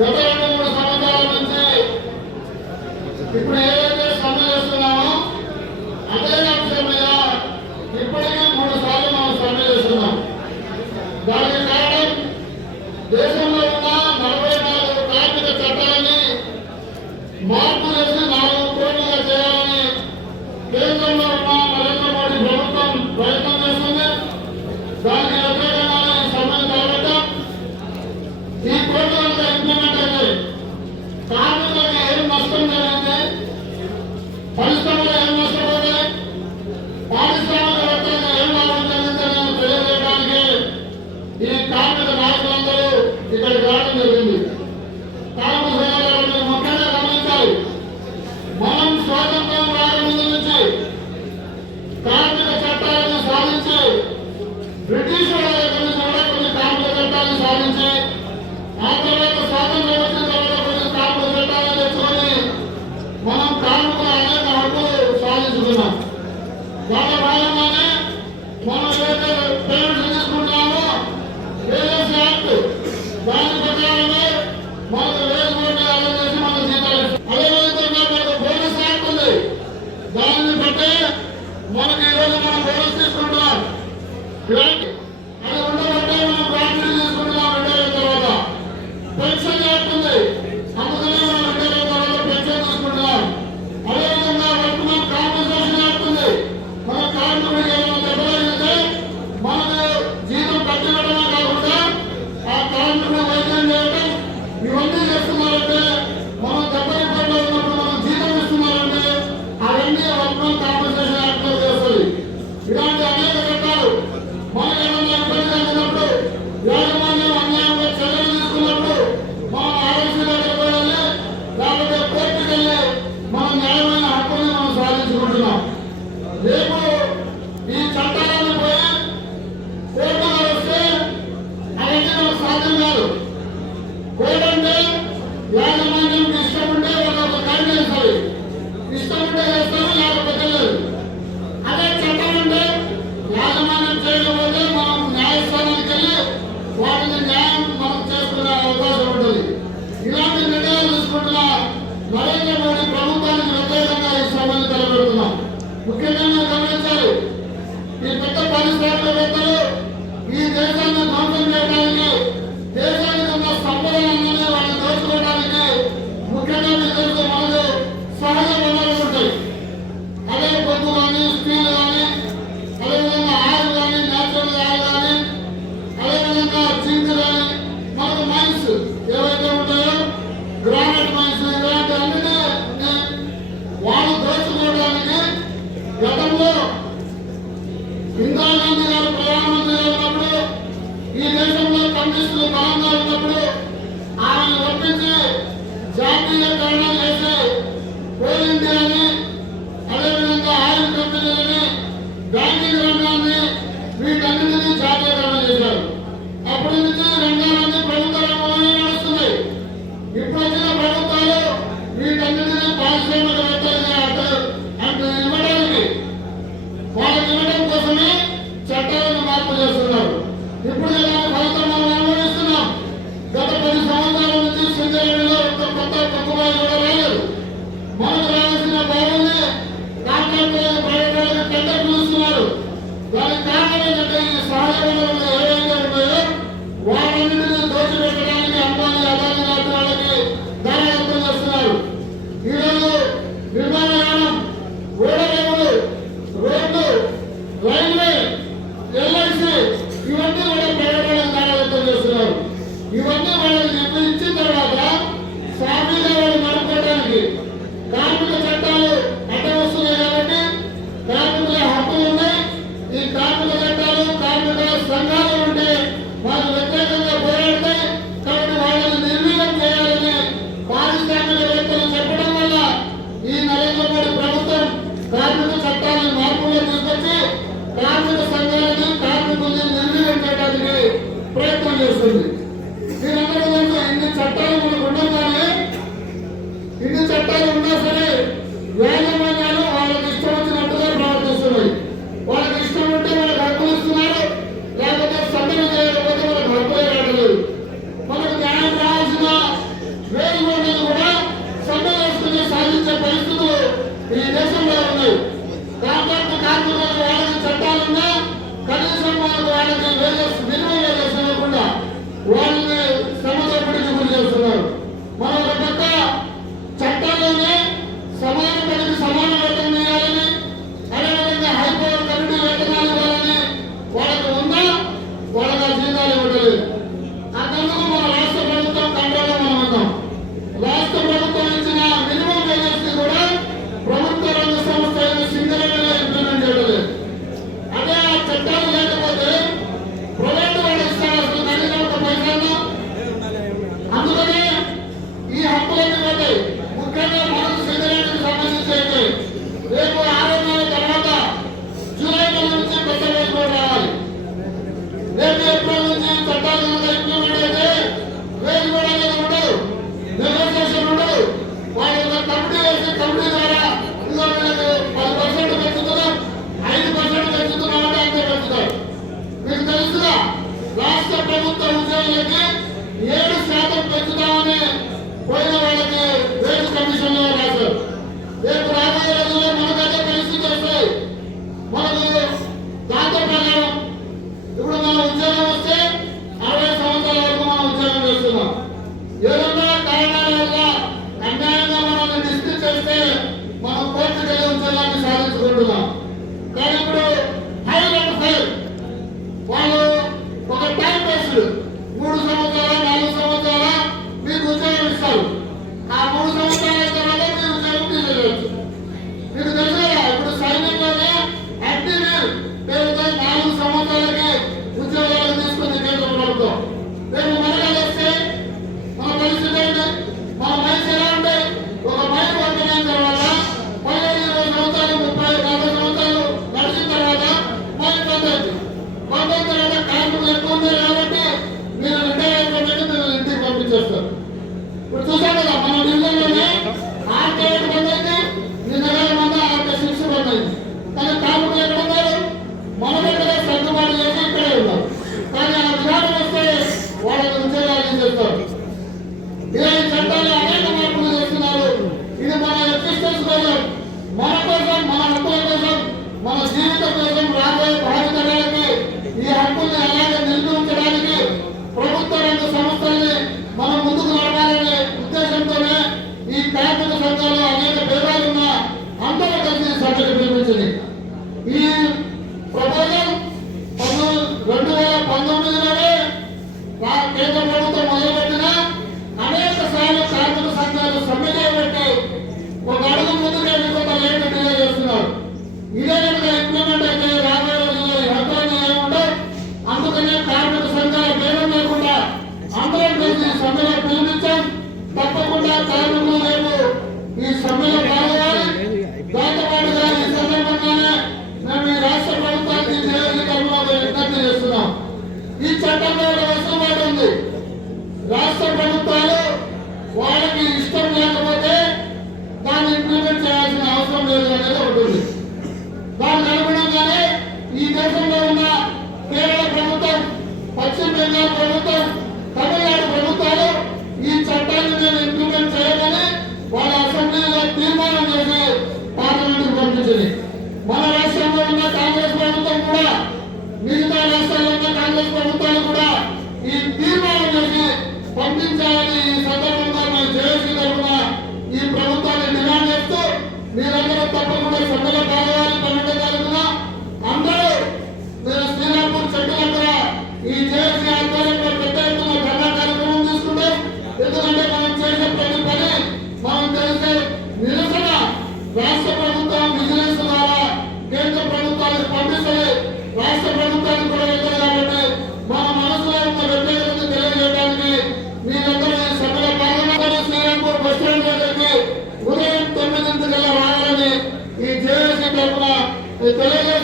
గత 2-3 సంవత్సరాల నుంచి ఇప్పుడు ఏదైతే సమ్మె చేస్తున్నామో అదే అంశం మీద ఇప్పటికీ 3 సార్లు మనం సమ్మె చేస్తున్నాం. దానికి కారణం దేశంలో ఉన్న 44 కార్మిక చట్టాలని మార్పు చేసి 4 కోట్లుగా చేయాలని కేంద్రంలో ఉన్న నరేంద్ర మోడీ ప్రభుత్వం ప్రయత్నం చేస్తుంది. దానికి వ్యతిరేకంగా ఈ సమ్మెను జరగటం, ఈ కోట్లంతా ఇంప్లిమెంట్ అయితే కార్మికులకు ఏం నష్టం జరిగింది, పరిశ్రమలు ఏం నష్టపోతాయి, పారిశ్రామికవేత్తలకు ఏం లాభం జరిగిందని తెలియజేయడానికి ఈ కార్మిక నాయకులందరూ ఇక్కడికి రావడం జరిగింది. కార్మిక సోదరులు ముఖ్యంగా గమనించాలి, మనం స్వాతంత్రం రాకముందు నుంచి కార్మిక చట్టాలను సాధించి బ్రిటిష్ వాళ్ళ దగ్గర నుంచి కూడా కొన్ని కార్మిక చట్టాలను సాధించి ఆ తర్వాత స్వాతంత్రం వచ్చిన తర్వాత కొన్ని కార్మిక చట్టాలను తెచ్చుకొని మనం కార్మికుల అనేక హక్కులు సాధించుకున్నాం. వాళ్ళ భాగంగానే మనం ఏదైతే పేమెంట్స్ తీసుకుంటున్నామో ఏఎస్ యాక్ట్ దాని ప్రకారమే మనకు వేజ్ బోర్డు అలా చేసి మనకు జీతాలు ఇస్తాం. అదేవిధంగా మనకు బోనస్ యాక్ట్ ఉంది, దాన్ని బట్టి మనకి ఈరోజు మనం బోనస్ తీసుకుంటున్నాం. అది ఉండబట్టే మనం గ్రాట్యుటీ తీసుకుంటున్నాం. రిటైర్ తర్వాత పెన్షన్ యాక్ట్ ఉంది, అందుకనే మనం రిటైర్ తర్వాత పెన్షన్ తీసుకుంటున్నాం. అదేవిధంగా వర్క్మెన్ కాంపెన్సేషన్ యాక్ట్ ఉంది, మన కార్మికుడికి ఏమైనా దెబ్బతగిలితే మనకు జీతం పట్టివ్వడమే కాకుండా ఆ కార్మికుడు వైద్యం చేయడం ఇవన్నీ చేస్తున్నారంటే మనం దెబ్బతిపడిలో ఉన్నప్పుడు మనం జీతం ఇస్తున్నారంటే అవన్నీ వర్క్మెన్ కాంపెన్సేషన్ యాక్ట్ లో చేస్తుంది. ఇలాంటి అనేక చట్టాలు మనకి ఏమన్నా ఇబ్బంది కలిగినప్పుడు యాజమాన్యం అన్యాయంగా చర్యలు తీసుకున్నప్పుడు మనం ఆర్ఎస్సీ దగ్గరికి వెళ్ళి లేకపోతే కోర్టుకి వెళ్ళి మన న్యాయమైన హక్కుల్ని మనం సాధించుకుంటున్నాం. రేపు ఈ చట్టాలను పోయి కోర్టులో వస్తే అవన్నీ మనకు సాధ్యం కాదు. కోర్టు అంటే యాజమాన్యంకి ఇష్టం ఉంటే వాళ్ళకి ఖైదు చేస్తారు, ఇష్టం ఉంటే చేస్తారు, లేకపోతే లేదు. అదే చట్టం అంటే యాజమాన్యం చేయకపోతే మనం న్యాయస్థానానికి వెళ్ళి వాటిని న్యాయం మనం చేసుకునే అవకాశం ఉంటుంది. ఇలాంటి నిర్ణయాలు తీసుకుంటున్న నరేంద్ర మోడీ ప్రభుత్వానికి వ్యతిరేకంగా ఈ సభను తలపెడుతున్నాం. ముఖ్యంగా మీరు గమనించాలి, ఈ పెద్ద పారిశ్రామికవేత్తలు ఈ దేశాన్ని ధ్వంసం చేయడానికి, దేశానికి ఉన్న సంపదలన్నీ వాళ్ళని దోచుకోవడానికి ముఖ్యంగా మీకు తెలుసు మనకు సహజ వనరులు ఉంటాయి. అదే బొగ్గు కానీ, స్టీల్ కానీ, అదేవిధంగా ఆయిల్ కానీ, నేచురల్ ఆయిల్ కానీ, అదేవిధంగా జింక్ కానీ, మనకు మైన్స్ ఏవైతే ఉంటాయో గ్రానైట్ మైన్స్, ఇలాంటి అన్నిటినీ వాళ్ళు దోచుకోవడానికి గతంలో ఇందిరాగాంధీ గారు ప్రధానమంత్రిగా ఉన్నప్పుడు, ఈ దేశంలో కమ్యూనిస్టులు బలంగా ఉన్నప్పుడు ఆమెను ఒప్పించి జాతీయకరణ చేసి కోల్ ఇండియాని, అదేవిధంగా ఆయిల్ కంపెనీలని, బ్యాంకింగ్ రంగాన్ని, వీటన్నిటినీ జాతీయకరణ చేశారు. అప్పటి నుంచి రంగాలన్నీ ప్రభుత్వ రంగంలోనే నడుస్తున్నాయి. ఇప్పుడు వచ్చిన ప్రభుత్వాలు వీటన్నిటినీ పారిశ్రామికవేత్తలుగా అంటే ఇవ్వడానికి, వాళ్ళకి ఇవ్వడం కోసమే చట్టాలను మార్పు చేస్తున్నారు. ఇప్పుడు ఇలాంటి ఫలితం మనం అనుభవిస్తున్నాం. గత 10 సంవత్సరాల నుంచి సింగరేణిలో ఒక కొత్త తక్కుబాయి కూడా రాలేదు. మనకు రావాల్సిన బాగుంది కాంట్రాక్టర్లకు, ప్రైవేట్ వాళ్ళకి టెండర్ పిలుస్తున్నారు. దానికి కారణం ఏంటంటే ఈ సహజ వనరులు ఏవైతే ఉన్నాయో వాటన్నిటిని దోచిపెట్టడానికి అంబానీ, అదానీ లాంటి వాళ్ళకి దారాదత్తం చేస్తున్నారు. ఈరోజు విమానయానం, ఓడరేవులు, రోడ్లు, రైల్వే, ఎల్ఐసి ఇవన్నీ కూడా ప్రైవేట్ వాళ్ళకి దారాదత్తం చేస్తున్నారు. ఇవన్నీ వాళ్ళకి ఇచ్చిన తర్వాత సాఫీగా వాళ్ళు నడుపుకోవడానికి కార్మిక చట్టాలు అడ్డం వస్తున్నాయి. కాబట్టి కార్మికుల హక్కులు ఉన్నాయి. ఈ కార్మిక చట్టాలు, కార్మిక సంఘాలు ఉన్నా కనీసం వాళ్ళకి వేజెస్ మినిమం వేజెస్ ఇవ్వకుండా వాళ్ళని శ్రమదోపిడికి గురి చేస్తున్నారు. మనం ఒక పక్క చట్టాల్లోనే సమాన పనికి సమాన వేతనం ఇవ్వాలని, అదేవిధంగా హైకోర్టు కమిటీ వేతనాలు ఇవ్వాలని వాళ్ళకి ఉన్నా వాళ్ళకి ఆ జీతాలు ఇవ్వలేదు. అంతకు మన రాష్ట్ర ప్రభుత్వం కంట్రోల్లో మనం ఉన్నాం. రాష్ట్ర ప్రభుత్వం ఇచ్చిన మినిమం వేజెస్ ని కూడా ప్రభుత్వ రంగ సంస్థ సింగరేణిలో ఇంప్లిమెంట్ చేయలేదు. అదే ఆ చట్టాలు లేకపోతే ప్రైవేట్ వాళ్ళు ఇస్తారు అసలు కనీసం ఒక పైసలు. అందుకనే ఈ హక్కులన్నీ పోతాయి. ముఖ్యంగా మనకు సింగరేణికి సంబంధించి అయితే రేపు 6 నెలల తర్వాత జూలై నెల నుంచి కొత్త వేజ్ కోడ్ రావాలి. రేపు ఏప్రిల్ నుంచి చట్టాలు ఇంప్లిమెంట్ అయితే వేజ్ కోడ్ అనేది ఉండదు, నెగోసియేషన్ ఉండదు. వాళ్ళు ఒక కమిటీ వేసి కమిటీ ద్వారా ఇదిగో వీళ్ళకి 10% పెంచుతున్నాం, 5% పెంచుతున్నాం అంటే అంతే పెంచుతారు. మీకు తెలుసుగా రాష్ట్ర ప్రభుత్వ ఉద్యోగులకి 7% పెంచుతామని పోయిన వాళ్ళకి వేజ్ కమిషన్ లో రాశారు. రేపు రాబోయే రోజుల్లో మనకైతే పరిస్థితి వస్తాయి. మనకు దాంతో ప్రకారం ఇప్పుడు మన ఉద్యోగం వస్తే 60 సంవత్సరాల వరకు మనం ఉద్యోగం చేస్తున్నాం. ఏదన్నా కారణాల వల్ల అన్యాయంగా మనల్ని డిస్మిస్ చేస్తే మనం కోర్టుకు వెళ్ళి ఉద్యోగాన్ని సాధించుకుంటున్నాం. కానీ ఇప్పుడు హైర్ అండ్ ఫైర్ వాళ్ళు ఒక టైం బేస్డ్ 3 సంవత్సరాలు 4 సంవత్సరాల మీకు ఉద్యోగం ఇస్తారు. ఆ 3 సంవత్సరాల తర్వాత మీరు ఉద్యోగం తీసేయవచ్చు. మీకు తెలుసు కదా ఇప్పుడు సైన్యంలోనే యాక్టివ్ పేరుతో 4 సంవత్సరాలకి ఉద్యోగాలు తీసుకుంది కేంద్ర ప్రభుత్వం. రేపు మనగా చేస్తే మన పరిస్థితి ఏంటి? మన వయసు ఎలా ఉంటాయి? ఒక మైలు పంపిన తర్వాత 15-20 సంవత్సరాలు 30-40 సంవత్సరాలు నడిచిన తర్వాత మైలు పొందొచ్చు. పొందిన తర్వాత కార్మికులు ఎక్కువ ఉన్నారు కాబట్టి మీరు రిటైర్ అయిపోయినట్టు మీరు ఇంటికి పంపించేస్తారు. ఇప్పుడు చూసాం కదా మన డివిజన్లోనే R8 బంద్ అయింది, 2,000 మంది R6 బంద్ అయింది. కానీ కార్మికులు ఎక్కడ ఉన్నారు? మన దగ్గర సర్దుబాటు చేసి ఇక్కడే ఉన్నారు. కానీ ఆ విధానం వస్తే వాళ్ళకి ఉద్యోగాలు ఇచ్చేస్తారు. ఇలా ఈ చట్టాలు అనేక మార్పులు చేస్తున్నారు. ఇది మన ఎగ్జిస్టెన్స్ కోసం, మన కోసం, మన హక్కుల కోసం, మన జీవితం కోసం, రాబోయే భావితరాలకి ఈ హక్కుల్ని అలాగే నిలిపి ఉంచడానికి ప్రభుత్వ రంగ సంస్థల్ని మనం ముందుకు నడపాలనే ఉద్దేశంతోనే ఈ కార్మిక సంఘాలు అనేక భేదాలున్న అందరూ కలిసి సభ్యులు పిలిపించింది. ఈ ప్రపోజల్ 2019లోనే కేంద్ర ప్రభుత్వం మొదలుపెట్టిన అనేక సార్లు కార్మిక సంఘాలు సమ్మె చేపట్టి ఒక అడుగు ముందుకు కొంత లేట్ డిలే చేస్తున్నారు. ఇదే కనుక ఇంప్లిమెంట్ అయితే రాబోయే రోజుల్లో ఈ హక్కులన్నీ ఏముండవు. అందుకనే కార్మిక సంఘాల భేదం లేకుండా అందరం కలిసి సమ్మెలో పిలిపించాం. తప్పకుండా కార్మికులు రేపు ఈ సమ్మెలో పాల్గొనాలి. దాంతో పాటుగా ఈ సందర్భంగానే మేము ఈ రాష్ట్ర ప్రభుత్వానికి జేఏసీ తరఫున విజ్ఞప్తి చేస్తున్నాం. ఈ చట్టంలో ఒక వెసులుబాటు ఉంది. రాష్ట్ర ప్రభుత్వాలు వాళ్ళకి ఇష్టం లేకపోతే దాన్ని ఇంప్లిమెంట్ చేయాల్సిన అవసరం లేదు అనేది ఒకటి ఉంది. దానికి అనుగుణంగానే ఈ దేశంలో ఉన్న కేరళ ప్రభుత్వం, పశ్చిమ బెంగాల్ ప్రభుత్వం, తమిళనాడు ప్రభుత్వాలు ఈ చట్టాన్ని మేము ఇంప్లిమెంట్ చేయమని వాళ్ళ అసెంబ్లీలో తీర్మానం చేసి పార్లమెంట్కి పంపించింది. మన రాష్ట్రంలో ఉన్న కాంగ్రెస్ ప్రభుత్వం కూడా, మిగతా రాష్ట్రాల్లో ఉన్న కాంగ్రెస్ ప్రభుత్వాలు కూడా ఈ తీర్మానం చేసి పంపించాలని ఈ సందర్భంగా మేము జేఏసీ తరఫున ఈ ప్రభుత్వాన్ని డిమాండ్ చేస్తూ మీరందరూ తప్పకుండా సభలో పాల్గొనాలి. 12వ తారీఖున అందరూ మీరు శ్రీరాంపూర్ చెట్టు దగ్గర ఈ జేఏసీ ఆధ్వర్యంలో పెద్ద ఎత్తున ధర్నా కార్యక్రమం తీసుకుంటాం. ఎందుకంటే మనం చేసే ప్రతి పని మనం తెలిసే నిరసన రాష్ట్ర ప్రభుత్వం విజిలెన్స్ ద్వారా కేంద్ర ప్రభుత్వానికి పంపిస్తుంది, రాష్ట్ర ప్రభుత్వానికి కూడా వెళ్తారు. కాబట్టి మన మనసులో ఉన్న వ్యతిరేకతను తెలియజేయడానికి మీరందరూ ఈ సభలో పాల్గొనాలని, శ్రీరాంపూర్ బస్ స్టాండ్ దగ్గరికి ఉదయం 9 గంటల రావాలని ఈ జేఏసీ తరఫున తెలియజేస్తారు.